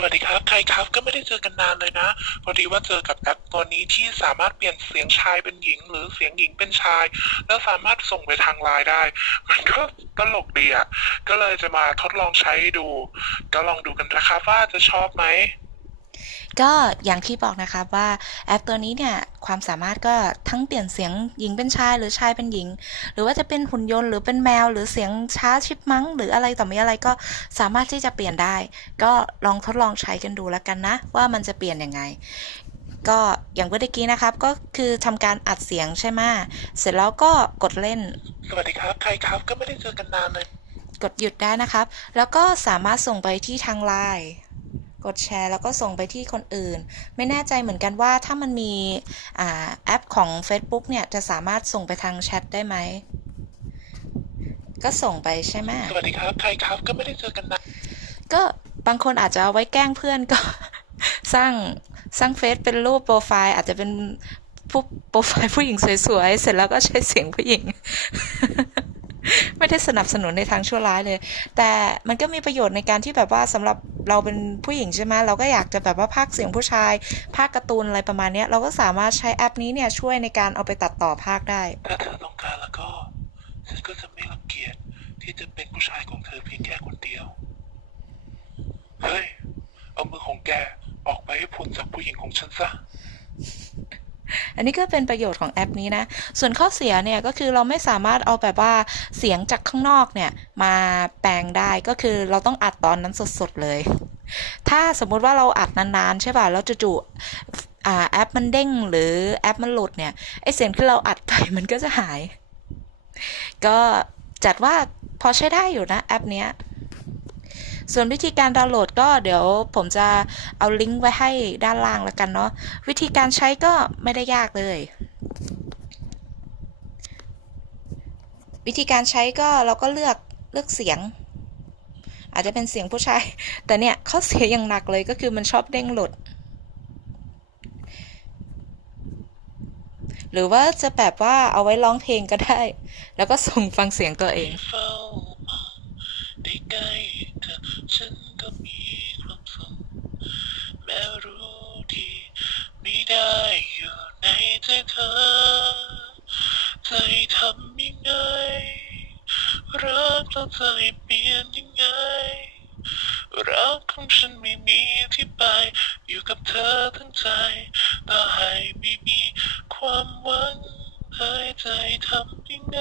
สวัสดีครับ ใครครับ ก็ไม่ได้เจอกันนานเลยนะ พอดีว่าเจอกับแอปตัวนี้ที่สามารถเปลี่ยนเสียงชายเป็นหญิง หรือเสียงหญิงเป็นชาย แล้วสามารถส่งไปทางไลน์ได้ มันก็ตลกดีอะ ก็เลยจะมาทดลองใช้ดู ก็ลองดูกันนะครับว่าจะชอบไหม ก็อย่างที่บอกนะคะว่าแอปตัวนี้เนี่ยความสามารถก็ทั้งเปลี่ยนเสียงหญิงเป็นชายหรือชายเป็นหญิง หรือว่าจะเป็นหุ่นยนต์หรือเป็นแมว หรือเสียงช้าชิปมังหรืออะไรต่อมีอะไรก็สามารถที่จะเปลี่ยนได้ ก็ลองทดลองใช้กันดูแล้วกันนะ ว่ามันจะเปลี่ยนยังไงก็อย่างเมื่อกี้นะครับก็คือทำการอัดเสียงใช่ไหมเสร็จแล้วก็กดเล่น สวัสดีครับ ใครครับก็ไม่ได้เจอกันนานเลย กดหยุดได้นะครับ แล้วก็สามารถส่งไปที่ทางไลน์ กดแชร์แล้วก็ส่งไปที่คนอื่น ไม่แน่ใจเหมือนกันว่าถ้ามันมีอ่าแอปของ Facebook เนี่ย จะสามารถส่งไปทางแชทได้ไหม ก็ส่งไปใช่ไหมสวัสดีครับ ใครครับก็ไม่ได้เจอกันนานก็บางคนอาจจะเอาไว้แกล้งเพื่อนก็ สร้างสร้างเฟซเป็นรูปโปรไฟล์อาจจะเป็นผู้โปรไฟล์ผู้หญิงสวยๆ เสร็จแล้วก็ใช้เสียงผู้หญิง ไม่ได้สนับสนุนในทางชั่วร้ายเลย แต่มันก็มีประโยชน์ในการที่แบบว่าสำหรับเราเป็นผู้หญิงใช่ไหมเราก็อยากจะแบบว่าพากเสียงผู้ชายพากย์การ์ตูนอะไรประมาณเนี้ยเราก็สามารถใช้แอปนี้เนี่ยช่วยในการเอาไปตัดต่อพากได้ถ้าเธอต้องการแล้วก็ฉันก็จะไม่รังเกียจที่จะเป็นผู้ชายของเธอเพียงแค่คนเดียวเฮ้ยเอามือของแกออกไปให้พ้นจากผู้หญิงของฉันซะ อันนี้ก็เป็นประโยชน์ของแอปนี้นะ ส่วนข้อเสียเนี่ยก็คือเราไม่สามารถเอาแบบว่าเสียงจากข้างนอกเนี่ยมาแปลงได้ก็คือเราต้องอัดตอนนั้นสดๆเลย ถ้าสมมุติว่าเราอัดนานๆใช่ป่ะแล้วจู่ๆแอปมันเด้งหรือแอปมันหลุดเนี่ยไอเสียงที่เราอัดไปมันก็จะหาย ก็จัดว่าพอใช้ได้อยู่นะแอปเนี้ย ส่วนวิธีการดาวน์โหลดก็เดี๋ยวผมจะเอาลิงก์ไว้ให้ด้านล่างแล้วกันเนาะวิธีการใช้ก็ไม่ได้ยากเลย วิธีการใช้ก็เราก็เลือกเลือกเสียง อาจจะเป็นเสียงผู้ชาย แต่เนี่ยข้อเสียอย่างหนักเลยก็คือมันชอบเด้งหลุดหรือว่าจะแบบว่าเอาไว้ร้องเพลงก็ได้ แล้วก็ส่งฟังเสียงตัวเอง เฝ้าได้ใกล้เธอฉันก็มีความสุขแม้รู้ดีไม่ได้อยู่ในใจเธอใจทำยังไง รักแล้วใจเปลี่ยนยังไง รักของฉันไม่มีที่ไป อยู่กับเธอทั้งใจต่อให้ไม่มีความหวังหายใจทำยังไง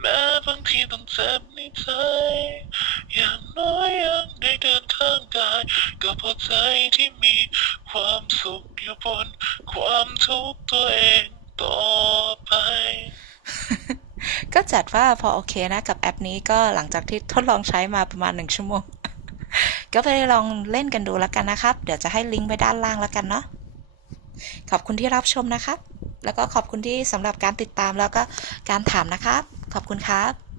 แม้บางทีต้องเจ็บในใจ อย่างน้อยยังได้เดินข้างกายก็พอใจที่มีความสุขอยู่บนความทุกข์ตัวเองต่อ ก็จัดว่าพอโอเคนะกับแอปนี้ก็หลังจากที่ทดลองใช้มาประมาณหนึ่งชั่วโมง ก็ไปลองเล่นกันดูแล้วกันนะครับ เดี๋ยวจะให้ลิงก์ไว้ด้านล่างแล้วกันเนาะขอบคุณที่รับชมนะครับ แล้วก็ขอบคุณที่สำหรับการติดตามแล้วก็การถามนะครับ ขอบคุณครับ